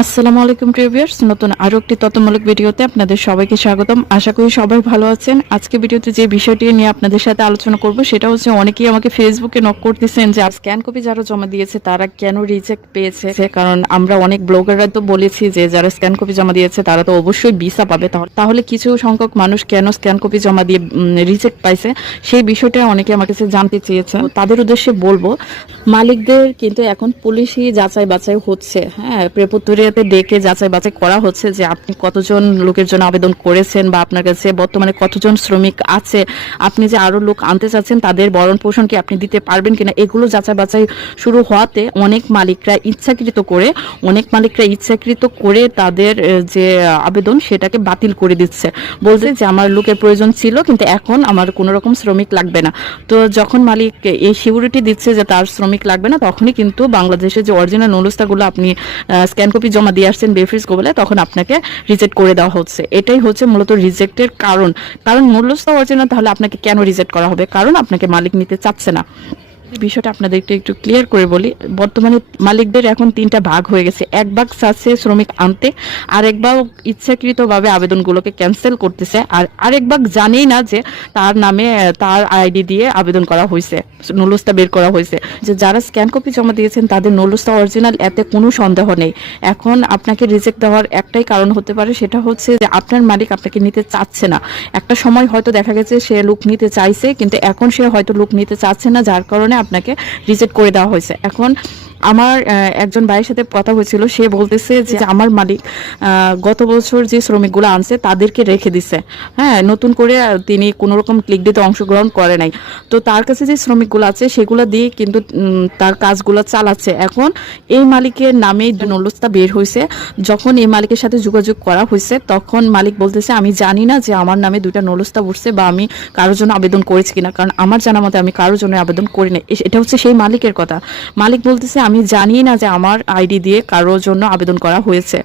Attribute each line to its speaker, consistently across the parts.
Speaker 1: আসসালামু আলাইকুম প্রিভিয়ার্স নতুন আরও একটি তথ্যমূলক ভিডিওতে আপনাদের সবাইকে স্বাগতম। আশা করি সবাই ভালো আছেন। আজকে ভিডিওতে যে বিষয়টি নিয়ে আপনাদের সাথে আলোচনা করব, সেটা হচ্ছে অনেকেই আমাকে ফেসবুকে নক করতেছেন যে স্ক্যান কপি যারা জমা দিয়েছে, তারা কেন রিজেক্ট পেয়েছে? কারণ আমরা অনেক ব্লগাররা তো বলেছি যে, যারা স্ক্যান কপি জমা দিয়েছে, তারা তো অবশ্যই ভিসা পাবে। তাহলে- কিছু সংখ্যক মানুষ কেন স্ক্যান কপি জমা দিয়ে রিজেক্ট পাইছে? সেই বিষয়টা অনেকে আমার কাছে জানতে চেয়েছে তাদের উদ্দেশ্যে বলব, মালিকদের কিন্তু এখন পুলিশই যাচাই বাছাই হচ্ছে। হ্যাঁ প্রেপোত্তরিয়াতে ডেকে যাচাই বাছাই করা হচ্ছে যে আপনি কতজন লোকের জন্য আবেদন করেছেন বা আপনার কাছে বর্তমানে কতজন শ্রমিক আছে? আপনি যে আরও লোক আনতে চাচ্ছেন, তাদের বরণ পোষণ কি আপনি দিতে পারবেন কিনা? এগুলো যাচাই বাছাই শুরু হওয়াতে অনেক মালিকরা ইচ্ছাকৃত করে, অনেক মালিকরা ইচ্ছাকৃত করে তাদের যে আবেদন সেটাকে বাতিল করে দিচ্ছে। বলছে যে আমার লোকের প্রয়োজন ছিল, কিন্তু এখন আমার কোনো রকম শ্রমিক লাগবে না। তো যখন মালিক এই সিকিউরিটি দিচ্ছে যে তার শ্রমিক লাগবে না, তখনই কিন্তু বাংলাদেশের যে অরিজিনাল নুলস্তাগুলো আপনি স্ক্যান কপি জমা দিয়ে আসছেন বেফ্রিজ গোবলে, তখন আপনাকে রিজেক্ট করে দেওয়া হচ্ছে। এটাই হচ্ছে মূলত রিজেক্টের কারণ। কারণ মূল্যস্থ অরিজিনাল তাহলে আপনাকে কেন রিজেক্ট করা হবে? কারণ আপনাকে মালিক নিতে চাচ্ছে না। বিষয়টা আপনাদেরকে একটু ক্লিয়ার করে বলি। বর্তমানে মালিকদের এখন তিনটা ভাগ হয়ে গেছে। এক ভাগ চাচ্ছে শ্রমিক আনতে আর এক ভাগ ইচ্ছাকৃতভাবে আবেদনগুলোকে ক্যান্সেল করতেছে। আর আরেক ভাগ জানেই না যে তার নামে তার আইডি দিয়ে আবেদন করা হয়েছে নুলুসটা বের করা হয়েছে। যে যারা স্ক্যান কপি জমা দিয়েছেন, তাদের নুলুসটা অরিজিনাল এতে কোনো সন্দেহ নেই। এখন আপনাকে রিজেক্ট দেওয়ার একটাই কারণ হতে পারে, সেটা হচ্ছে যে আপনার মালিক আপনাকে নিতে চাচ্ছে না। একটা সময় হয়তো দেখা গেছে সে লুক নিতে চাইছে, কিন্তু এখন সে হয়তো লুক নিতে চাচ্ছে না, যার কারণে আপনাকে রিসেট করে দেওয়া হয়েছে। এখন আমার একজন ভাইয়ের সাথে কথা হয়েছিল, সে বলতেছে যে আমার মালিক গত বছর যে শ্রমিকগুলো আনছে তাদেরকে রেখে দিছে। হ্যাঁ নতুন করে তিনি কোনো রকম ক্লিক দিতে অংশগ্রহণ করে নাই। তো তার কাছে যে শ্রমিকগুলো আছে, সেগুলো দিয়ে কিন্তু তার কাজগুলো চালাচ্ছে। এখন এই মালিকের নামেই নলস্তা বের হয়েছে যখন এই মালিকের সাথে যোগাযোগ করা হয়েছে তখন মালিক বলতেছে, আমি জানি না যে আমার নামে দুইটা নলস্তা উঠছে বা আমি কারোর জন্য আবেদন করেছি কিনা। কারণ আমার জানা মতে আমি কারোর জন্য আবেদন করি না এটা হচ্ছে সেই মালিকের কথা। মালিক বলতেছে আমি জানি না যে আমার আইডি দিয়ে কারোর জন্য আবেদন করা হয়েছে।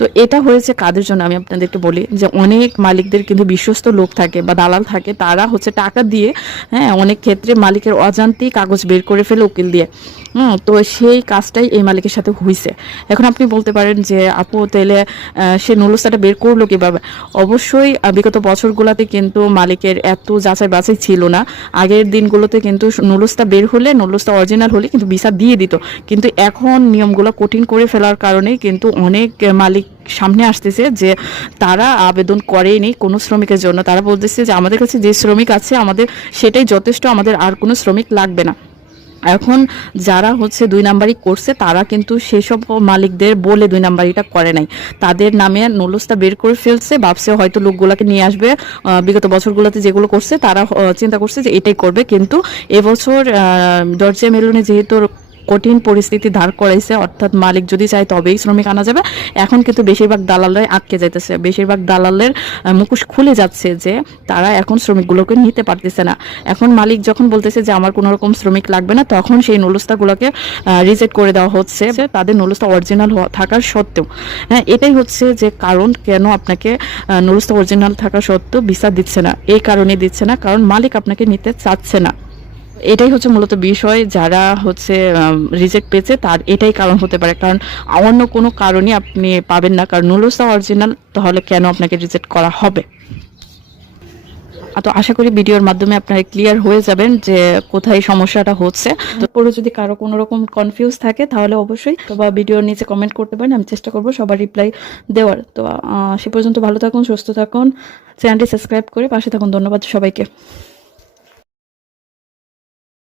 Speaker 1: তো এটা হয়েছে কাদের জন্য? আমি আপনাদেরকে বলি যে অনেক মালিকদের কিন্তু বিশ্বস্ত লোক থাকে বা দালাল থাকে তারা হচ্ছে টাকা দিয়ে হ্যাঁ অনেক ক্ষেত্রে মালিকের অজান্তেই কাগজ বের করে ফেলে উকিল দিয়ে। হুম তো সেই কাজটাই এই মালিকের সাথে হয়েছে এখন আপনি বলতে পারেন যে আপু আহ, সে নুলস্তাটা বের করল কীভাবে? অবশ্যই বিগত বছরগুলোতে কিন্তু মালিকের এত যাচাই বাছাই ছিল না। আগের দিনগুলোতে কিন্তু নুলস্তা বের হলে নুলস্তা অরিজিনাল হলে কিন্তু ভিসা দিয়ে দিত। কিন্তু এখন নিয়মগুলো কঠিন করে ফেলার কারণেই কিন্তু অনেক মালিক সামনে আসতেছে যে তারা আবেদন করেনি কোনো শ্রমিকের জন্য। তারা বলতেছে যে আমাদের কাছে যে শ্রমিক আছে, আমাদের সেটাই যথেষ্ট, আমাদের আর কোনো শ্রমিক লাগবে না। এখন যারা হচ্ছে দুই নাম্বারই করছে, তারা কিন্তু সেসব মালিকদের বলে দুই নাম্বারিটা করে নাই। তাদের নামে নলস্তা বের করে ফেলছে, ভাবছে হয়তো লোকগুলাকে নিয়ে আসবে। বিগত বছরগুলোতে যেগুলো করছে, তারা চিন্তা করছে যে এটাই করবে। কিন্তু এবছর দরজা মেলনে যেহেতু কঠিন পরিস্থিতি ধার করাইছে, অর্থাৎ মালিক যদি চায় তবেই শ্রমিক আনা যাবে। এখন কিন্তু বেশিরভাগ দালালরাই আটকে যাইতেছে। বেশিরভাগ দালালের মুখোশ খুলে যাচ্ছে যে তারা এখন শ্রমিকগুলোকে নিতে পারতেছে না। এখন মালিক যখন বলতেছে যে আমার কোনো রকম শ্রমিক লাগবে না, তখন সেই নলস্তাগুলোকে রিজেক্ট করে দেওয়া হচ্ছে। তাদের নলস্তা অরিজিনাল থাকার সত্ত্বেও। হ্যাঁ এটাই হচ্ছে যে কারণ কেন আপনাকে নলস্তা অরিজিনাল থাকা সত্ত্বেও ভিসা দিচ্ছে না। এই কারণে দিচ্ছে না, কারণ মালিক আপনাকে নিতে চাচ্ছে না। এটাই হচ্ছে মূলত বিষয় যারা হচ্ছে রিজেক্ট পেয়েছে তার এটাই কারণ হতে পারে। কারণ অন্য কোনো কারণে আপনি পাবেন না। কারণ নুলসা অরিজিনাল তাহলে কেন আপনাকে রিজেক্ট করা হবে? তো আশা করি ভিডিওর মাধ্যমে আপনারা ক্লিয়ার হয়ে যাবেন যে কোথায় সমস্যাটা হচ্ছে। তো পরে যদি কারও কোনো রকম কনফিউজ থাকে, তাহলে অবশ্যই তো বা ভিডিওর নিচে কমেন্ট করতে পারেন, আমি চেষ্টা করব সবার রিপ্লাই দেওয়ার। তো সে পর্যন্ত ভালো থাকুন, সুস্থ থাকুন, চ্যানেলটি সাবস্ক্রাইব করে পাশে থাকুন। ধন্যবাদ সবাইকে।